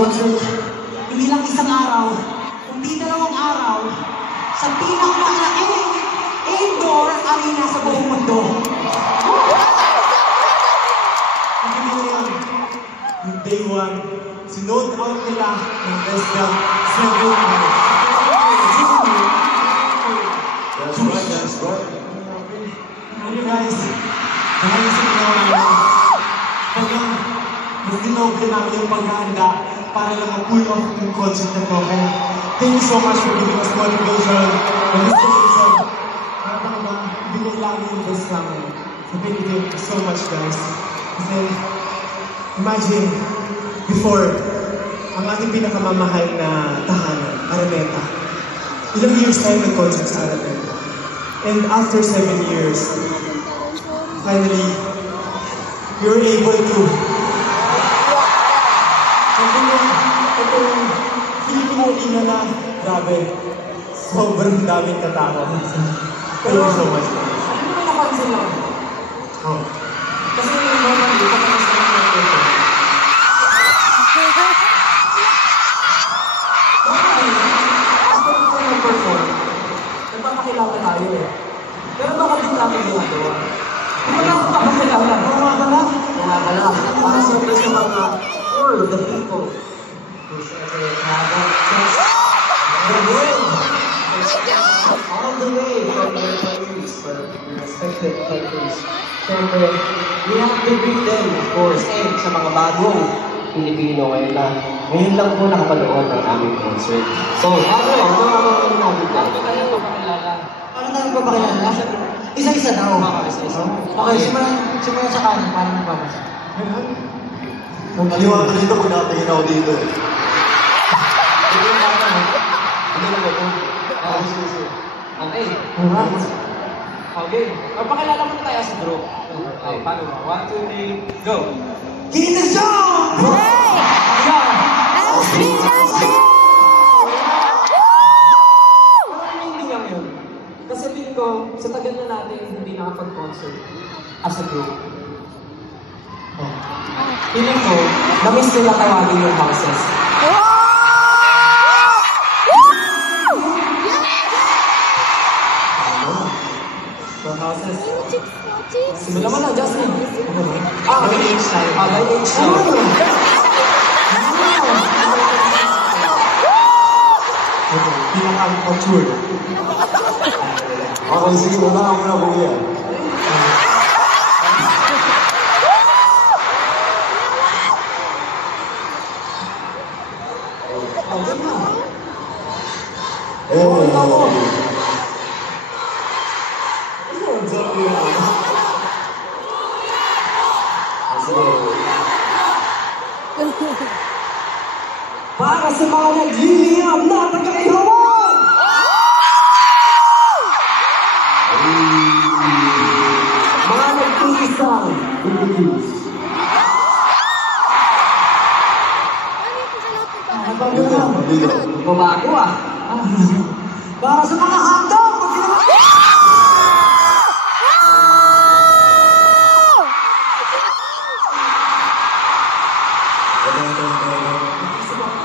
concert, hindi lang isang araw, kundi 2 araw, sa pinakamalaking indoor arena sa buong mundo. Yung day 1, sinold out nila ng Western 7 years. That's right, that's right. Ano guys, dahil sa ginawa namin, talagang mas dinoble namin yung paghahanda para lang ma-pull off yung concert na to. Kaya thank you so much for giving us motivation and inspiration. Para talagang bigay lang yung best namin. So thank you so much guys. Kasi imagine, before, ang ating pinakamamahal na tahanan, Araneta. Ilang years tayo nag-concert sa Araneta. And after 7 years, finally, we were able to feeling mo ina na, grabe, sobrang daming katao. Thank you so much. Ano naman napansin lang? Oh. Kasi normally, kapag sa mga ito, after before mag-perform, nagpapakilala tayo eh. Pero bakit din natin ginagawa? Di ba natin papakilala? Mga para siyempre sa mga all the people who's ever traveled all the way from their countries, from respected countries. Siyempre, we have to greet them, of course, and sa mga bagong Pilipino ngayon lang po nakapanood ng aming concert. So, ano natin ka? Paano tayo papakilala? Isa-isa daw. Isa-isa. Okay, simulan sa kanan. Paano nagpapasa? Naliwa ko dito kung nakatingin ako dito eh. Okay. Okay. Papakilala mo tayo sa group. Okay, paano ba? 1, 2, 3, go! Kita John! Parang hindi lang yun. Kasi feeling ko, sa tagal na natin hindi nakapag-concert as a group. Feeling ko, na-miss nila tawagin yung houses. For houses. Simulan mo na, Justin. By age time. By age time. Okay, pinaka-mature. Okay, sige, wala ako na kuya. Para sa mga nagliliyab na taga-Ihawan! Mga nagtiisang Ilocos. Babago ah. Para sa mga handog!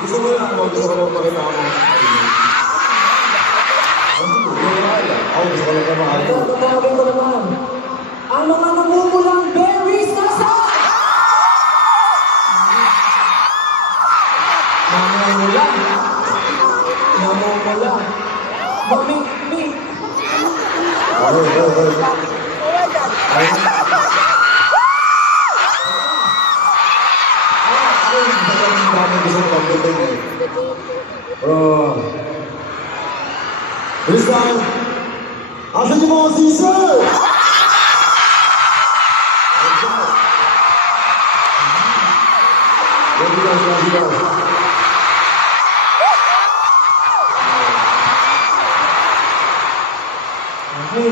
Gusto mo lang ako, gusto ko lang makita ako. Ako gusto ko lang makita. Tatawagin ko naman. Ang mga namumulang berries na sa... Namumula. Namumula. Maming. This time, asan yung mga season? Ready guys. Okay.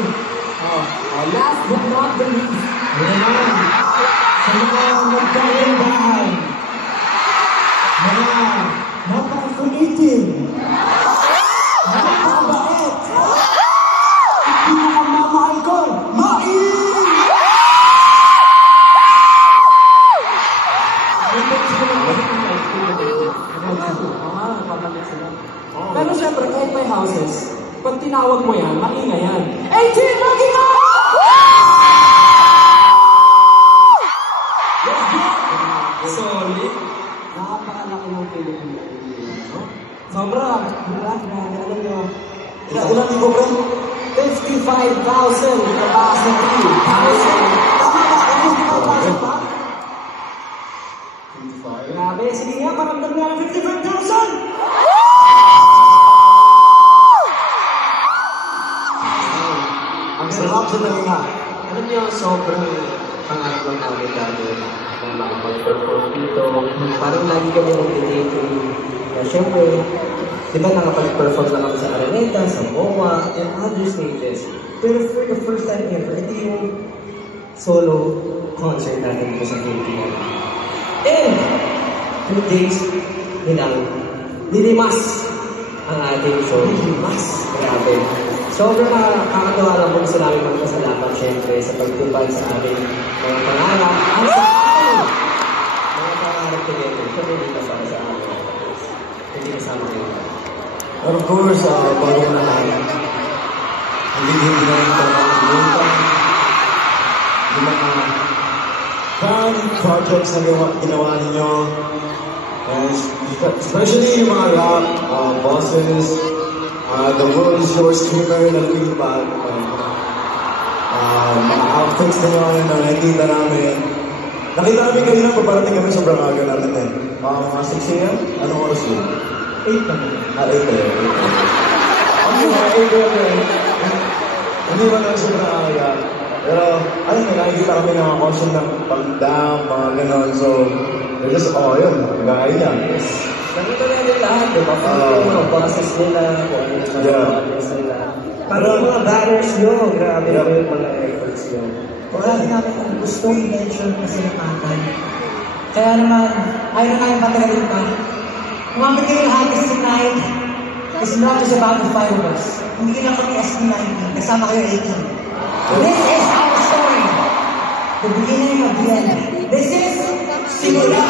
Last but not the least, sa mga magkaging bahay, mga napaka-creative, napaka-bait, at pinakamamahal ko, syempre, kahit may houses, pag tinawag mo yan, maingay yan. 18, Magina! Let's go! Solid. Napakalaki ng Philippine. Sobra. Alam nyo, Ilan libo, bro? 55,000 capacity. Tama ba? 55,000 ba? 55. Grabe, sige nga, paramdam nga ng 55,000! Ang sarap sa talinga. Alam niyo, sobrang pangarap lang namin dati na makapag-perform dito. Parang lagi kami nag-dating na syempre, di ba nakapag-perform na kami sa Araneta, sa MOA, and other stages. Pero for the first time ever, ito yung solo concert natin dito sa Philippines. And 2 days, nilimas ang ating show. Nilimas. Grabe. Sobrang nakakatawa lang po gusto namin magpasalamat syempre sa pagtupad sa aming mga pangarap. At sa amin, mga pangarap together. Syempre hindi kasama sa amin. Hindi kasama kayo. And of course, bago na lahat, hindi na rin ito yung mga fan projects na ginawa ninyo. And especially yung mga rap, bosses, the world is your streamer na lumipad. Mga outfits na yun na nakikita namin. Nakita namin kanina paparating kami sobrang aga namin eh. Mga 6 a.m. Anong oras yun? 8 naman. 8 a.m. Ano mga 8 a.m. Hindi ba naman sobrang aga? Pero, ayun, nakikita kami ng mga caution ng pag-dam, mga ganon. So, they're just, yun, gaya niya. Nakita natin lahat, di ba? Yung mga bosses nila, kung ano yung mga banners nila. Parang mga banners nyo, grabe yung mga efforts nyo. Wala din namin ang gusto i-mention kasi nakatan. Kaya naman, ayaw na namin patagalin pa. Umamit kayo lahat kasi tonight is not just about the five of us. Hindi lang kami SB19, kasama kayo 18. This is our story. The beginning of the end. This is Simula.